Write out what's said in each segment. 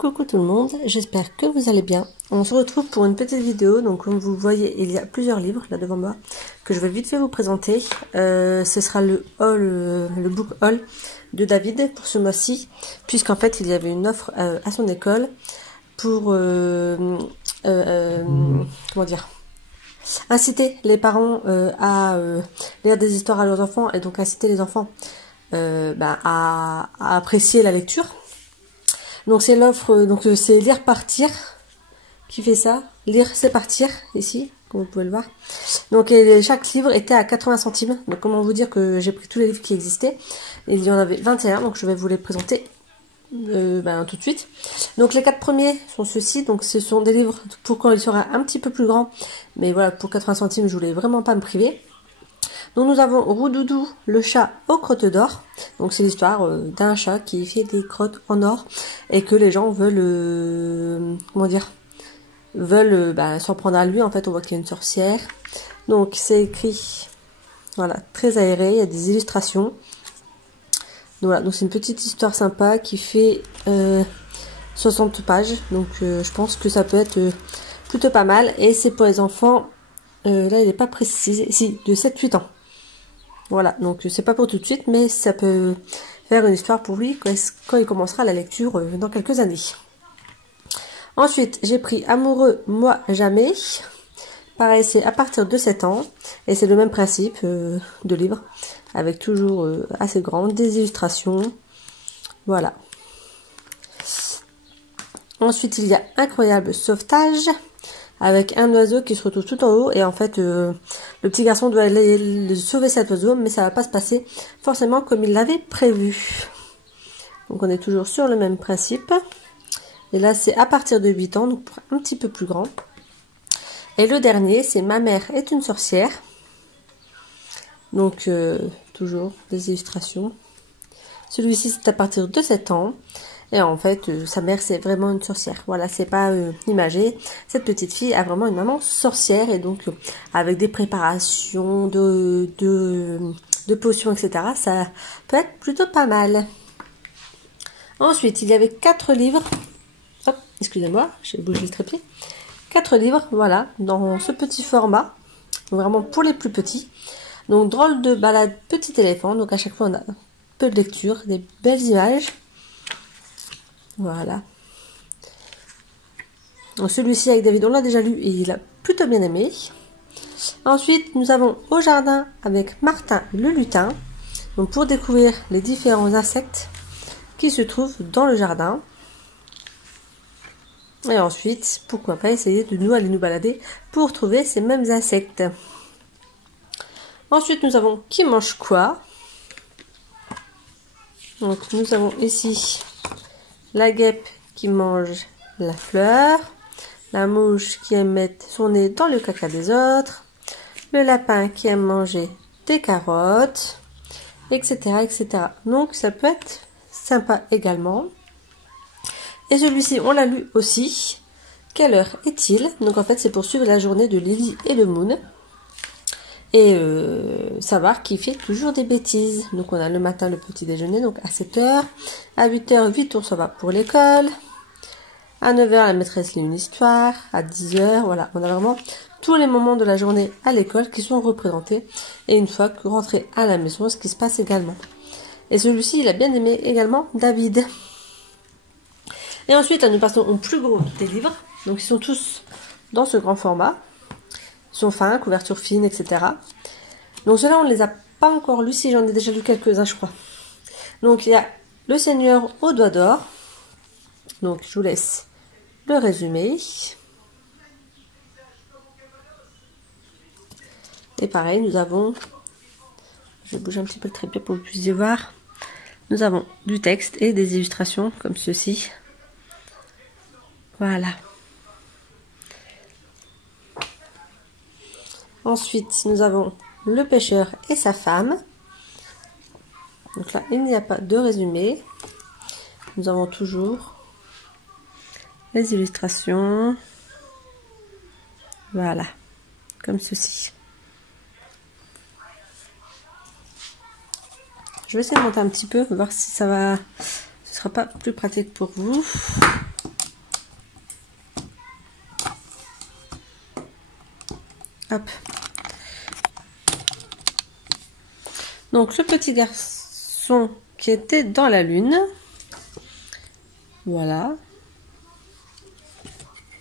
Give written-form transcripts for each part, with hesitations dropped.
Coucou tout le monde, j'espère que vous allez bien. On se retrouve pour une petite vidéo, donc comme vous voyez il y a plusieurs livres là devant moi que je vais vite fait vous présenter. Ce sera le book haul de David pour ce mois-ci, puisqu'en fait il y avait une offre à son école pour comment dire, inciter les parents à lire des histoires à leurs enfants et donc inciter les enfants à apprécier la lecture. Donc c'est l'offre, donc c'est Lire Partir qui fait ça. Lire c'est partir, ici, comme vous pouvez le voir. Donc chaque livre était à 80 centimes. Donc comment vous dire que j'ai pris tous les livres qui existaient. Il y en avait 21, donc je vais vous les présenter tout de suite. Donc les 4 premiers sont ceux-ci. Donc ce sont des livres pour quand il sera un petit peu plus grand. Mais voilà, pour 80 centimes, je voulais vraiment pas me priver. Donc nous avons Roudoudou, le chat aux crottes d'or. Donc c'est l'histoire d'un chat qui fait des crottes en or et que les gens veulent s'en prendre à lui. En fait, on voit qu'il y a une sorcière. Donc c'est écrit, voilà, très aéré, il y a des illustrations. Voilà, donc c'est une petite histoire sympa qui fait 60 pages. Donc je pense que ça peut être plutôt pas mal. Et c'est pour les enfants, là il n'est pas précisé, si, de 7-8 ans. Voilà, donc c'est pas pour tout de suite, mais ça peut faire une histoire pour lui quand il commencera la lecture dans quelques années. Ensuite, j'ai pris Amoureux, moi jamais. Pareil, c'est à partir de 7 ans. Et c'est le même principe de livre, avec toujours assez grand, des illustrations. Voilà. Ensuite, il y a Incroyable sauvetage, avec un oiseau qui se retrouve tout en haut. Et en fait, le petit garçon doit aller sauver cet oiseau, mais ça va pas se passer forcément comme il l'avait prévu. Donc on est toujours sur le même principe. Et là, c'est à partir de 8 ans, donc pour un petit peu plus grand. Et le dernier, c'est Ma mère est une sorcière. Donc, toujours des illustrations. Celui-ci, c'est à partir de 7 ans. Et en fait, sa mère, c'est vraiment une sorcière. Voilà, c'est pas imagé. Cette petite fille a vraiment une maman sorcière. Et donc, avec des préparations de potions, etc. Ça peut être plutôt pas mal. Ensuite, il y avait 4 livres. Hop, excusez-moi, j'ai bougé le trépied. 4 livres, voilà, dans ce petit format. Vraiment pour les plus petits. Donc, Drôle de balade, petit éléphant. Donc, à chaque fois, on a un peu de lecture, des belles images. Voilà. Celui-ci avec David, on l'a déjà lu et il a plutôt bien aimé. Ensuite, nous avons Au jardin avec Martin le lutin. Donc, pour découvrir les différents insectes qui se trouvent dans le jardin. Et ensuite, pourquoi pas essayer de aller nous balader pour trouver ces mêmes insectes. Ensuite, nous avons Qui mange quoi? Donc, nous avons ici la guêpe qui mange la fleur, la mouche qui aime mettre son nez dans le caca des autres, le lapin qui aime manger des carottes, etc., etc. Donc, ça peut être sympa également. Et celui-ci, on l'a lu aussi. Quelle heure est-il? Donc, en fait, c'est pour suivre la journée de Lily et le Moon. Et savoir qui fait toujours des bêtises. Donc, on a le matin le petit déjeuner, donc à 7 h. À 8 h, vite, on s'en va pour l'école. À 9 h, la maîtresse lit une histoire. À 10 h, voilà, on a vraiment tous les moments de la journée à l'école qui sont représentés. Et une fois que rentré à la maison, ce qui se passe également. Et celui-ci, il a bien aimé également David. Et ensuite, nous passons au plus gros des livres. Donc, ils sont tous dans ce grand format. Ils sont fins, couverture fine, etc. Donc, ceux-là, on ne les a pas encore lus. Si, j'en ai déjà lu quelques-uns, je crois. Donc, il y a Le Seigneur aux doigts d'or. Donc, je vous laisse le résumé. Et pareil, nous avons... Je bouge un petit peu le trépied pour que vous puissiez voir. Nous avons du texte et des illustrations, comme ceci. Voilà. Ensuite, nous avons Le pêcheur et sa femme. Donc là, il n'y a pas de résumé. Nous avons toujours les illustrations. Voilà. Comme ceci. Je vais essayer de monter un petit peu, voir si ça va... Ce sera pas plus pratique pour vous. Hop. Donc le petit garçon qui était dans la lune. Voilà.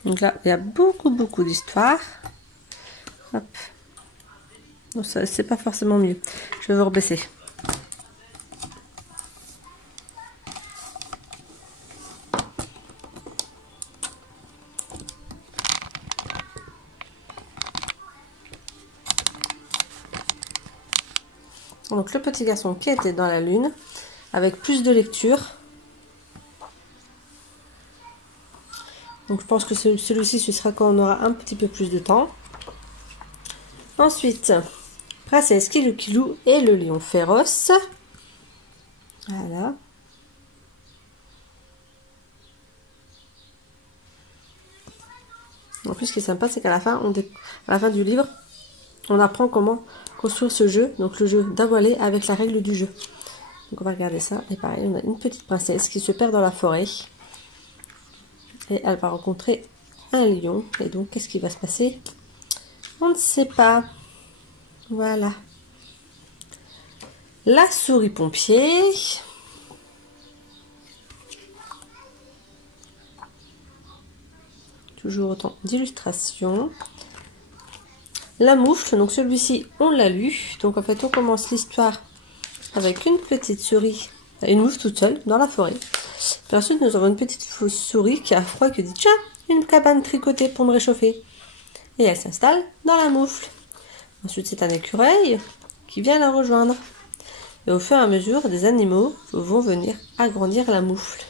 Donc là, il y a beaucoup d'histoires. Hop. Donc ça, c'est pas forcément mieux. Je vais vous rebaisser. Donc le petit garçon qui était dans la lune, avec plus de lecture. Donc je pense que celui-ci, ce sera quand on aura un petit peu plus de temps. Ensuite, Princesse Kilou et le lion féroce. Voilà. En plus, ce qui est sympa, c'est qu'à la fin du livre, on apprend comment construire ce jeu. Donc le jeu d'avoiler avec la règle du jeu. Donc on va regarder ça. Et pareil, on a une petite princesse qui se perd dans la forêt. Et elle va rencontrer un lion. Et donc, qu'est-ce qui va se passer? On ne sait pas. Voilà. La souris pompier. Toujours autant d'illustrations. La moufle, donc celui-ci, on l'a lu. Donc en fait, on commence l'histoire avec une petite souris, une moufle toute seule dans la forêt. Puis ensuite, nous avons une petite souris qui a froid et qui dit « Tiens, une cabane tricotée pour me réchauffer ». Et elle s'installe dans la moufle. Ensuite, c'est un écureuil qui vient la rejoindre. Et au fur et à mesure, des animaux vont venir agrandir la moufle.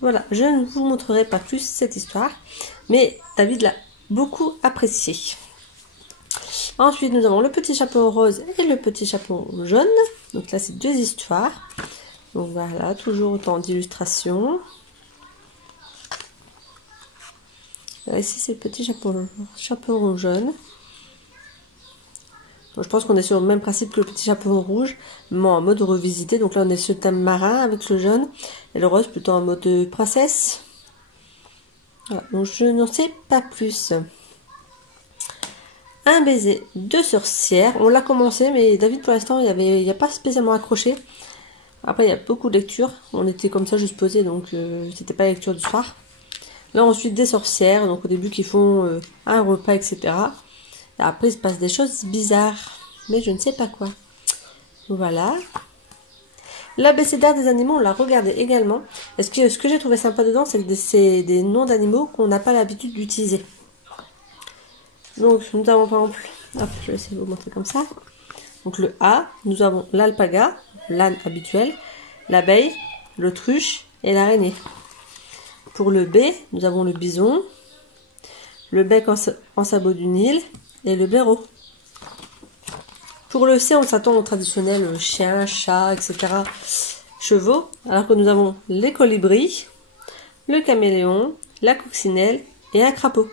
Voilà, je ne vous montrerai pas plus cette histoire, mais David l'a beaucoup apprécié. Ensuite, nous avons le petit chapeau rose et le petit chapeau jaune. Donc là, c'est deux histoires. Donc voilà, toujours autant d'illustrations. Ici, c'est le petit chapeau jaune. Donc, je pense qu'on est sur le même principe que le petit chapeau rouge, mais en mode revisité. Donc là, on est sur le thème marin avec le jaune et le rose plutôt en mode princesse. Voilà, donc je n'en sais pas plus. Un baiser de sorcière. On l'a commencé, mais David, pour l'instant, il n'y a pas spécialement accroché. Après, il y a beaucoup de lectures. On était comme ça, juste posé, donc c'était pas la lecture du soir. Là, ensuite, des sorcières. Donc, au début, qui font un repas, etc. Et après, il se passe des choses bizarres. Mais je ne sais pas quoi. Voilà. L'abécédaire des animaux, on l'a regardé également. Ce que j'ai trouvé sympa dedans, c'est que c'est des noms d'animaux qu'on n'a pas l'habitude d'utiliser. Donc, nous avons par exemple, hop, je vais essayer de vous montrer comme ça. Donc, le A, nous avons l'alpaga, l'âne habituel, l'abeille, l'autruche et l'araignée. Pour le B, nous avons le bison, le bec en sabot du Nil et le blaireau. Pour le C, on s'attend au traditionnel chien, chat, etc. Chevaux, alors que nous avons les colibris, le caméléon, la coccinelle et un crapaud.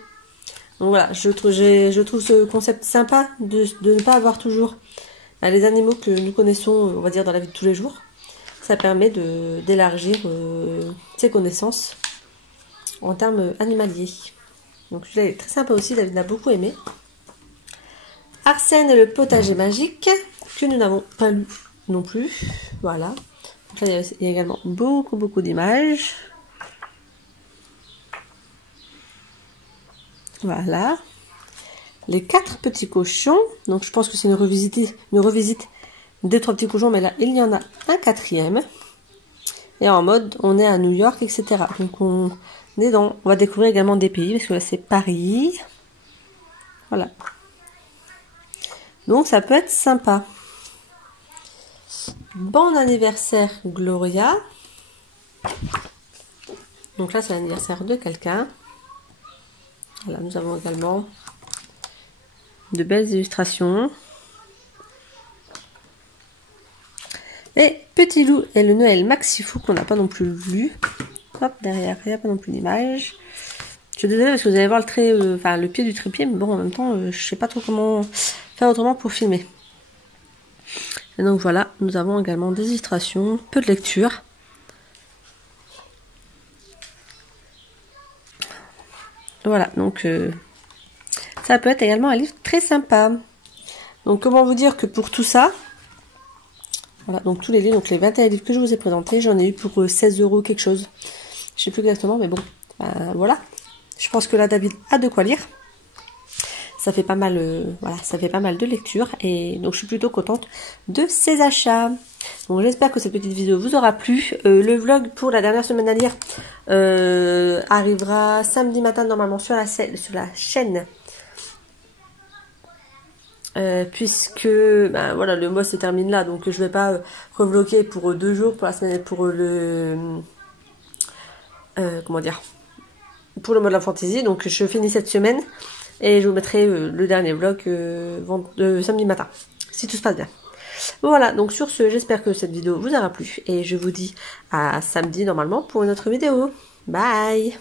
Donc voilà, je trouve ce concept sympa de ne pas avoir toujours les animaux que nous connaissons, on va dire, dans la vie de tous les jours. Ça permet d'élargir ses connaissances en termes animaliers. Donc celui-là est très sympa aussi, David l'a beaucoup aimé. Arsène et le potager magique, que nous n'avons pas lu non plus. Voilà. Donc là, il y a également beaucoup d'images. Voilà. Les 4 petits cochons. Donc je pense que c'est une revisite des 3 petits cochons, mais là, il y en a un 4e. Et en mode, on est à New York, etc. Donc on va découvrir également des pays, parce que là, c'est Paris. Voilà. Donc ça peut être sympa. Bon anniversaire Gloria. Donc là c'est l'anniversaire de quelqu'un. Voilà, nous avons également de belles illustrations. Et Petit Loup et le Noël Maxifou qu'on n'a pas non plus lu. Hop, derrière, il n'y a pas non plus d'image. Je suis désolée parce que vous allez voir le pied du trépied, mais bon, en même temps, je sais pas trop comment faire autrement pour filmer. Et donc voilà, nous avons également des illustrations, peu de lecture. Voilà, donc ça peut être également un livre très sympa. Donc comment vous dire que pour tout ça, voilà, donc tous les livres, donc les 21 livres que je vous ai présentés, j'en ai eu pour 16 € quelque chose. Je sais plus exactement, mais bon, voilà. Je pense que là, David a de quoi lire. Ça fait pas mal, voilà, ça fait pas mal de lecture et donc je suis plutôt contente de ces achats. Donc j'espère que cette petite vidéo vous aura plu. Le vlog pour la dernière semaine à lire arrivera samedi matin normalement sur la chaîne. Puisque ben voilà, le mois se termine là, donc je vais pas revloguer pour 2 jours pour la semaine, pour le comment dire, pour le mois de la fantaisie. Donc je finis cette semaine et je vous mettrai le dernier vlog samedi matin, si tout se passe bien. Voilà, donc sur ce, j'espère que cette vidéo vous aura plu et je vous dis à samedi normalement pour une autre vidéo. Bye!